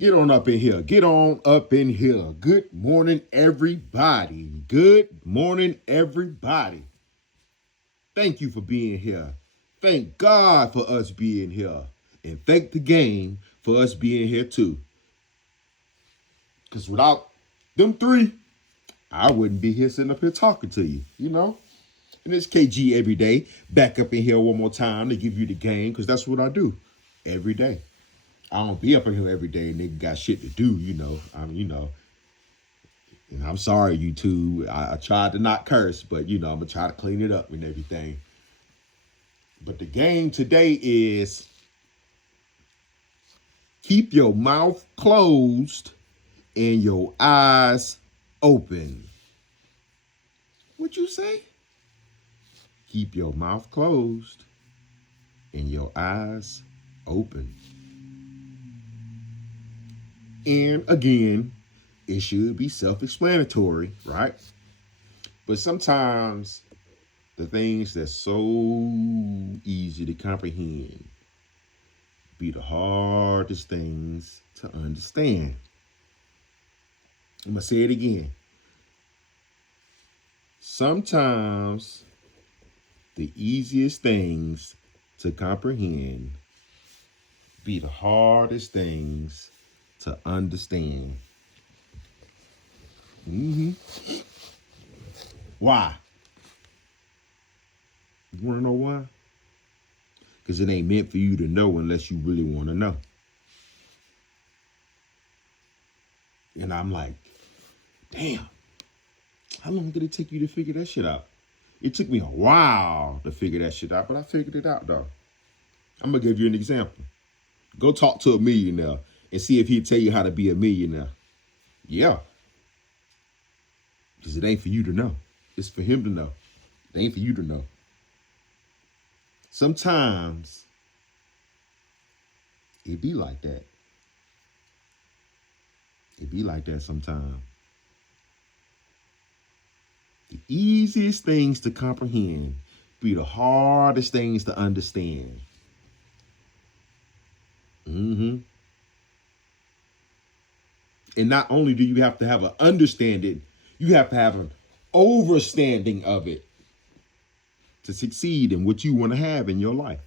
Get on up in here. Get on up in here. Good morning, everybody. Good morning, everybody. Thank you for being here. Thank God for us being here. And thank the game for us being here too. Because without them three, I wouldn't be here sitting up here talking to you, you know? And it's KG every day. Back up in here one more time to give you the game because that's what I do every day. I don't be up in here every day. Nigga got shit to do, you know. And I'm sorry, YouTube. I tried to not curse, but I'm gonna try to clean it up and everything. But the game today is keep your mouth closed and your eyes open. What you say? Keep your mouth closed and your eyes open. And again, it should be self-explanatory, right? But sometimes the things that's so easy to comprehend be the hardest things to understand. I'm going to say it again. Sometimes the easiest things to comprehend be the hardest things to understand. Why? You want to know why? Because it ain't meant for you to know unless you really want to know. And I'm like, damn, how long did it take you to figure that shit out? It took me a while to figure that shit out, but I figured it out, though. I'm going to give you an example. Go talk to a millionaire and see if he'll tell you how to be a millionaire. Yeah. Because it ain't for you to know. It's for him to know. It ain't for you to know. Sometimes it be like that. It be like that sometimes. The easiest things to comprehend be the hardest things to understand. And not only do you have to have an understanding, you have to have an overstanding of it to succeed in what you want to have in your life.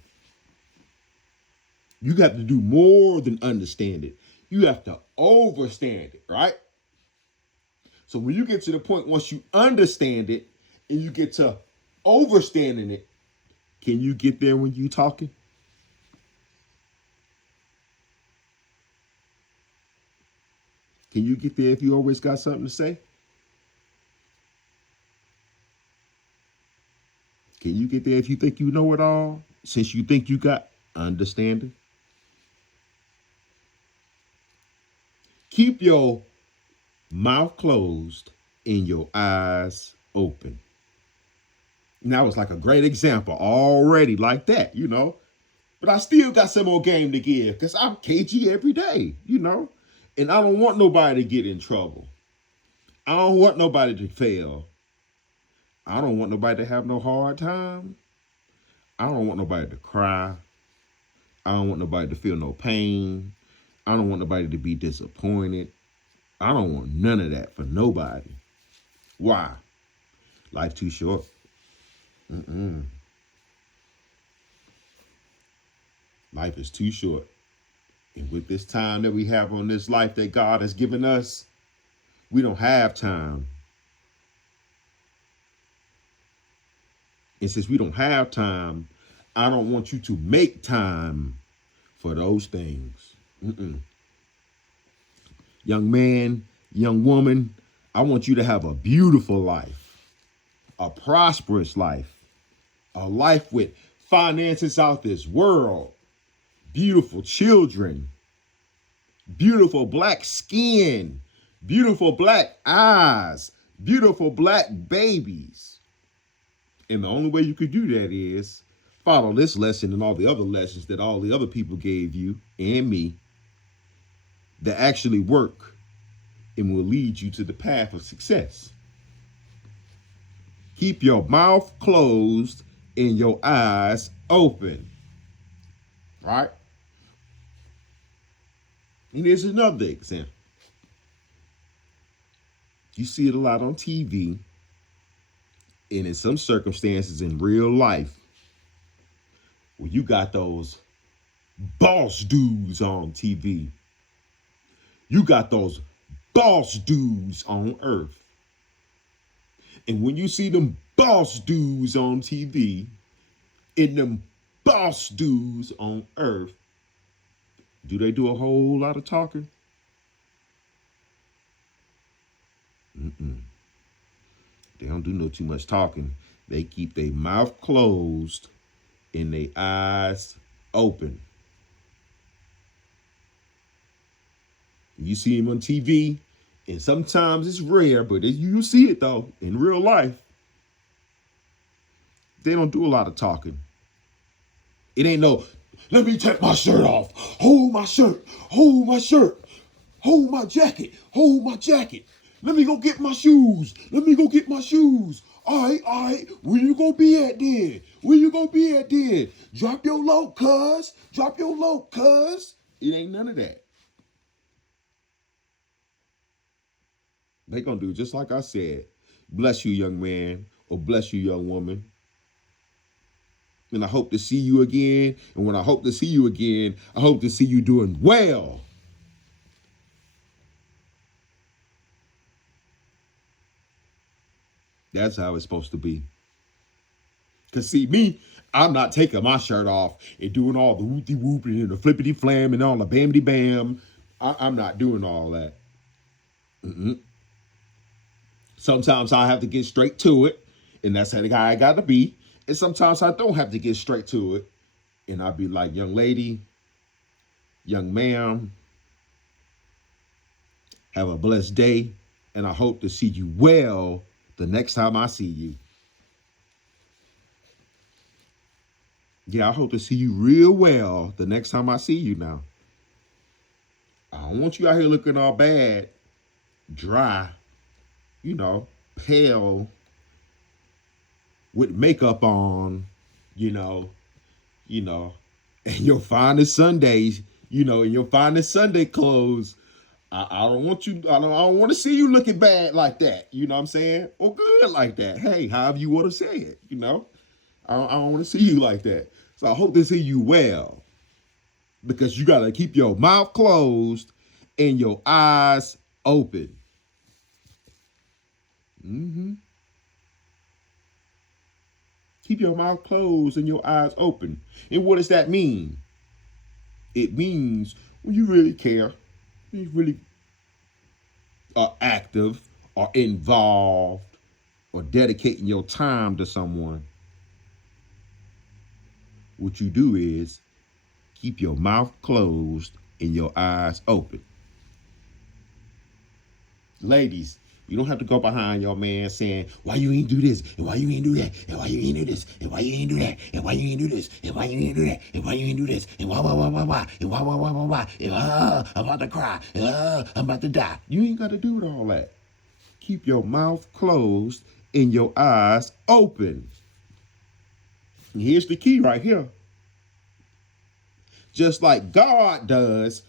You got to do more than understand it. You have to overstand it, right? So when you get to the point, once you understand it and you get to overstanding it, can you get there when you talking? Can you get there if you always got something to say? Can you get there if you think you know it all, since you think you got understanding? Keep your mouth closed and your eyes open. Now it's like a great example already like that, But I still got some more game to give because I'm KG every day, And I don't want nobody to get in trouble. I don't want nobody to fail. I don't want nobody to have no hard time. I don't want nobody to cry. I don't want nobody to feel no pain. I don't want nobody to be disappointed. I don't want none of that for nobody. Why? Life too short. Life is too short. And with this time that we have on this life that God has given us, we don't have time. And since we don't have time, I don't want you to make time for those things. Young man, young woman, I want you to have a beautiful life, a prosperous life, a life with finances out this world, beautiful children, beautiful black skin, beautiful black eyes, beautiful black babies. And the only way you could do that is follow this lesson and all the other lessons that all the other people gave you and me that actually work and will lead you to the path of success. Keep your mouth closed and your eyes open. Right? And here's another example. You see it a lot on TV, and in some circumstances in real life, where you got those boss dudes on TV. You got those boss dudes on earth. And when you see them boss dudes on TV and them boss dudes on earth, do they do a whole lot of talking? They don't do no too much talking. They keep their mouth closed and their eyes open. You see them on TV, and sometimes it's rare, but you see it though in real life. They don't do a lot of talking. It ain't no, let me take my shirt off. Hold my shirt. Hold my shirt. Hold my jacket. Hold my jacket. Let me go get my shoes. Let me go get my shoes. All right. Where you gonna be at then? Where you gonna be at then? Drop your load, cuz. Drop your load, cuz. It ain't none of that. They gonna do just like I said. Bless you, young man, or bless you, young woman. And I hope to see you again. And when I hope to see you again, I hope to see you doing well. That's how it's supposed to be. Because see, me, I'm not taking my shirt off and doing all the whoopty whooping and the flippity flam and all the bamity bam. I'm not doing all that. Sometimes I have to get straight to it. And that's how the guy I got to be. And sometimes I don't have to get straight to it. And I'll be like, young lady, young ma'am, have a blessed day. And I hope to see you well the next time I see you. Yeah, I hope to see you real well the next time I see you now. I don't want you out here looking all bad, dry, pale, with makeup on, and your finest Sundays, in your finest Sunday clothes. I don't want you, I don't want to see you looking bad like that. You know what I'm saying? Or good like that. Hey, however you want to say it, I don't want to see you like that. So I hope to see you well. Because you got to keep your mouth closed and your eyes open. Keep your mouth closed and your eyes open. And what does that mean? It means when you really care, when you really are active or involved or dedicating your time to someone, what you do is keep your mouth closed and your eyes open. Ladies, you don't have to go behind your man saying, why you ain't do this, and why you ain't do that, and why you ain't do this, and why you ain't do that, and why you ain't do this, and why you ain't do that, and why you ain't do this, and why, and why, and I'm about to cry, and I'm about to die. You ain't got to do all that. Keep your mouth closed and your eyes open. And here's the key right here. Just like God does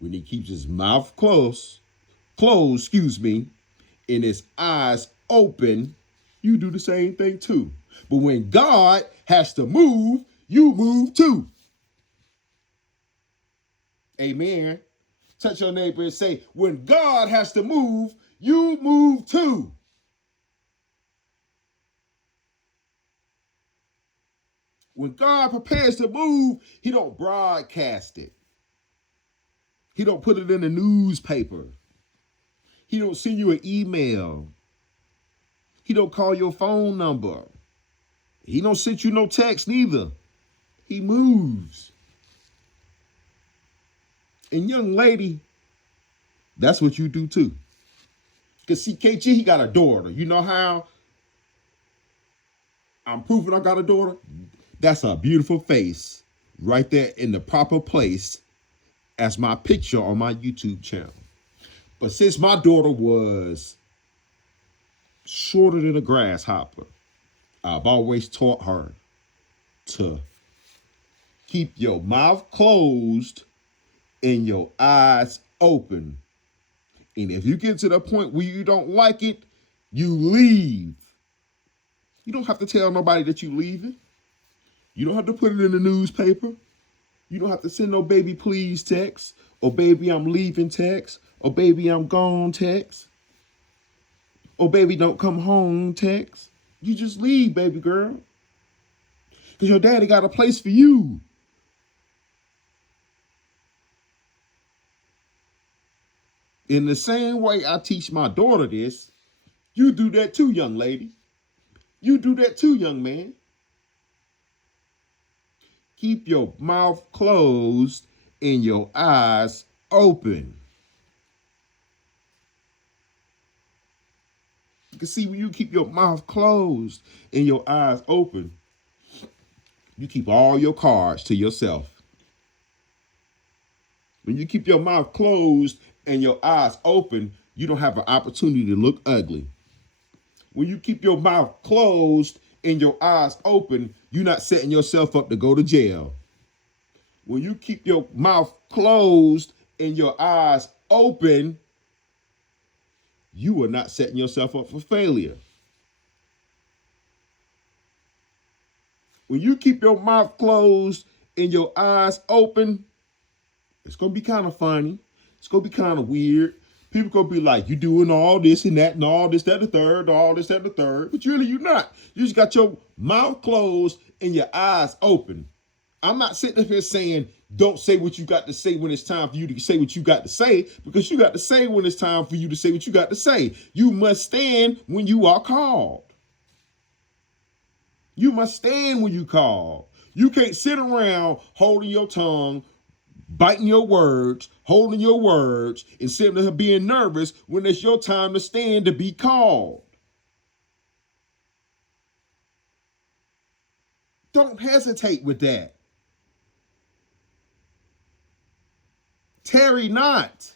when he keeps his mouth closed, and his eyes open, you do the same thing too. But when God has to move, you move too. Amen. Touch your neighbor and say, when God has to move, you move too. When God prepares to move, he don't broadcast it. He don't put it in the newspaper. He don't send you an email. He don't call your phone number. He don't send you no text neither. He moves. And young lady, that's what you do too. Because see, KG, he got a daughter. You know how I'm proving I got a daughter? That's a beautiful face right there in the proper place as my picture on my YouTube channel. But since my daughter was shorter than a grasshopper, I've always taught her to keep your mouth closed and your eyes open. And if you get to the point where you don't like it, you leave. You don't have to tell nobody that you leaving. You don't have to put it in the newspaper. You don't have to send no baby please text or baby I'm leaving text or baby I'm gone text or baby don't come home text. You just leave, baby girl. Because your daddy got a place for you. In the same way I teach my daughter this, you do that too, young lady. You do that too, young man. Keep your mouth closed and your eyes open. You can see when you keep your mouth closed and your eyes open, you keep all your cards to yourself. When you keep your mouth closed and your eyes open, you don't have an opportunity to look ugly. When you keep your mouth closed and your eyes open, you're not setting yourself up to go to jail. When you keep your mouth closed and your eyes open, you are not setting yourself up for failure. When you keep your mouth closed and your eyes open, it's going to be kind of funny. It's going to be kind of weird. People going to be like, you doing all this and that and all this, that, the third, all this, that, the third. But really, you're not. You just got your mouth closed and your eyes open. I'm not sitting up here saying, don't say what you got to say when it's time for you to say what you got to say, because you got to say when it's time for you to say what you got to say. You must stand when you are called. You must stand when you call. You can't sit around holding your tongue, biting your words, holding your words, and sitting there being nervous when it's your time to stand to be called. Don't hesitate with that. Tarry not.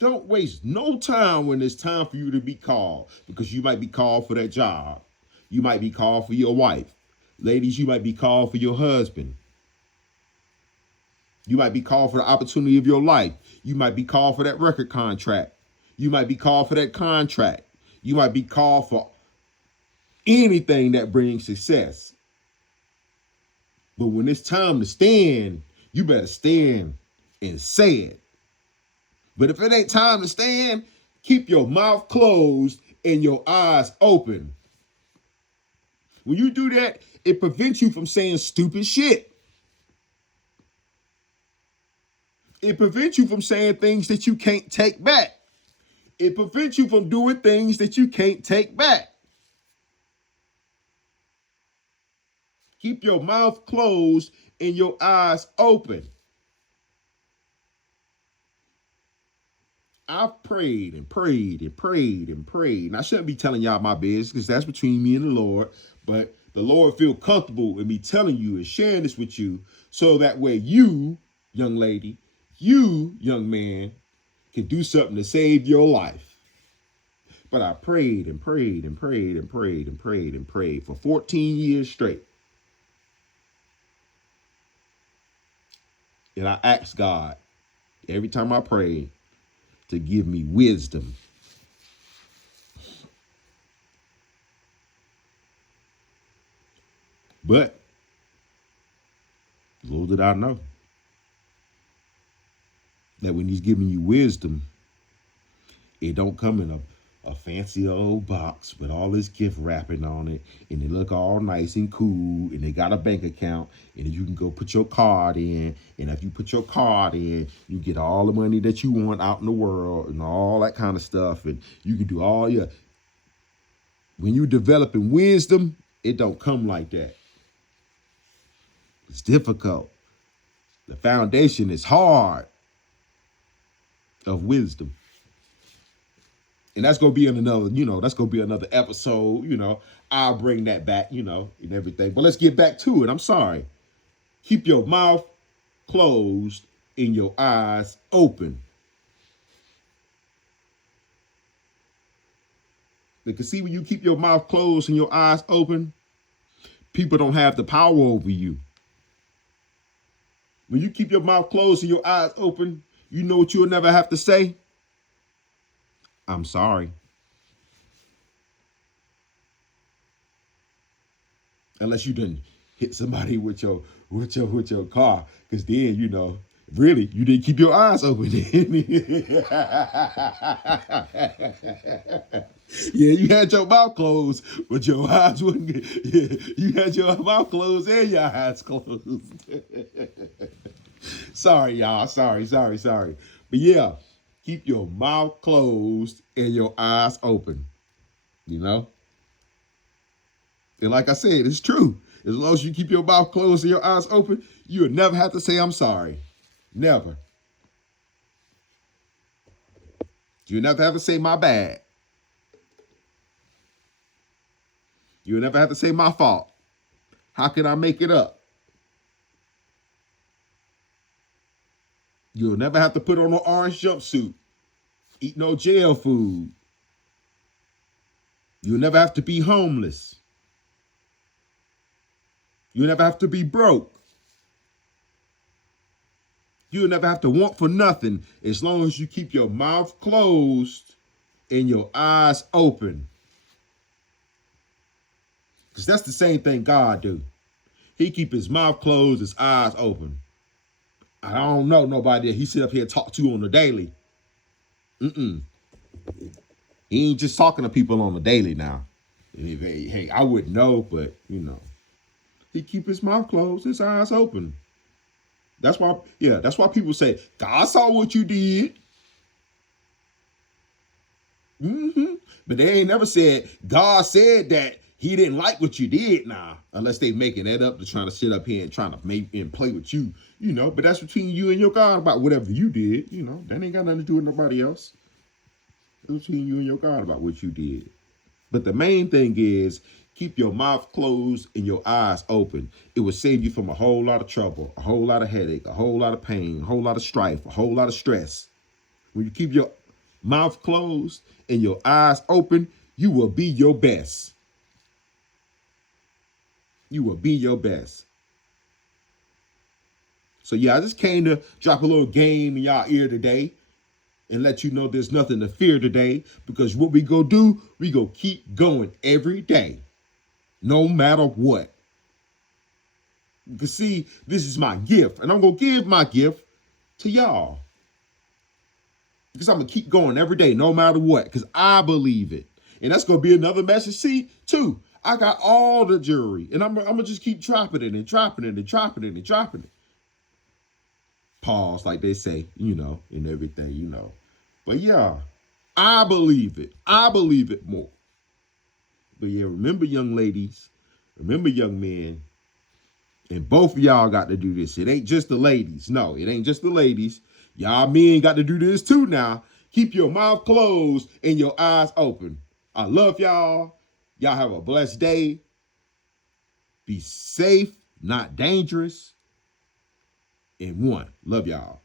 Don't waste no time when it's time for you to be called, because you might be called for that job. You might be called for your wife. Ladies, you might be called for your husband. You might be called for the opportunity of your life. You might be called for that record contract. You might be called for that contract. You might be called for anything that brings success. But when it's time to stand, you better stand and say it. But if it ain't time to stand, keep your mouth closed and your eyes open. When you do that, it prevents you from saying stupid shit. It prevents you from saying things that you can't take back. It prevents you from doing things that you can't take back. Keep your mouth closed and your eyes open. I've prayed and prayed and prayed and prayed. And I shouldn't be telling y'all my business, because that's between me and the Lord. But the Lord feel comfortable with me telling you and sharing this with you, so that way you, young lady, you, young man, can do something to save your life. But I prayed and prayed and prayed and prayed and prayed and prayed for 14 years straight. And I asked God every time I prayed to give me wisdom. But little did I know that when he's giving you wisdom, it don't come in a fancy old box with all this gift wrapping on it, and they look all nice and cool, and they got a bank account, and you can go put your card in, and if you put your card in, you get all the money that you want out in the world and all that kind of stuff, and you can do all your... When you developing wisdom, it don't come like that. It's difficult. The foundation is hard of wisdom. And that's going to be in another, that's going to be another episode, I'll bring that back, and everything. But let's get back to it. I'm sorry. Keep your mouth closed and your eyes open. Because see, when you keep your mouth closed and your eyes open, People don't have the power over you. When you keep your mouth closed and your eyes open, you know what you'll never have to say? I'm sorry. Unless you didn't hit somebody with your car, because then really you didn't keep your eyes open. Yeah, you had your mouth closed, but your eyes wouldn't. Yeah, you had your mouth closed and your eyes closed. Sorry, y'all. Sorry. But yeah, keep your mouth closed and your eyes open. You know. And like I said, it's true. As long as you keep your mouth closed and your eyes open, you'll never have to say I'm sorry. Never. You'll never have to say my bad. You'll never have to say my fault. How can I make it up? You'll never have to put on an orange jumpsuit, eat no jail food. You'll never have to be homeless. You'll never have to be broke. You'll never have to want for nothing as long as you keep your mouth closed and your eyes open. Because that's the same thing God do. He keep his mouth closed, his eyes open. I don't know nobody that he sit up here and talk to on the daily. He ain't just talking to people on the daily now. Hey, I wouldn't know, but he keep his mouth closed, his eyes open. That's why people say, God saw what you did. But they ain't never said, God said that he didn't like what you did now. Unless they making that up to trying to sit up here and trying to make and play with you. But that's between you and your God about whatever you did. That ain't got nothing to do with nobody else. It's between you and your God about what you did. But the main thing is, keep your mouth closed and your eyes open. It will save you from a whole lot of trouble, a whole lot of headache, a whole lot of pain, a whole lot of strife, a whole lot of stress. When you keep your mouth closed and your eyes open, you will be your best. You will be your best. So I just came to drop a little game in y'all ear today and let you know there's nothing to fear today, because what we go do, we go keep going every day, no matter what. Because see, this is my gift, and I'm going to give my gift to y'all. Because I'm going to keep going every day, no matter what, because I believe it. And that's going to be another message. See, too, I got all the jewelry, and I'm going to just keep dropping it and dropping it and dropping it and dropping it. Pause, like they say, and everything, But I believe it. I believe it more. But remember, young ladies, remember, young men, and both of y'all got to do this. It ain't just the ladies. No, it ain't just the ladies. Y'all men got to do this too now. Keep your mouth closed and your eyes open. I love y'all. Y'all have a blessed day. Be safe, not dangerous. And one, love y'all.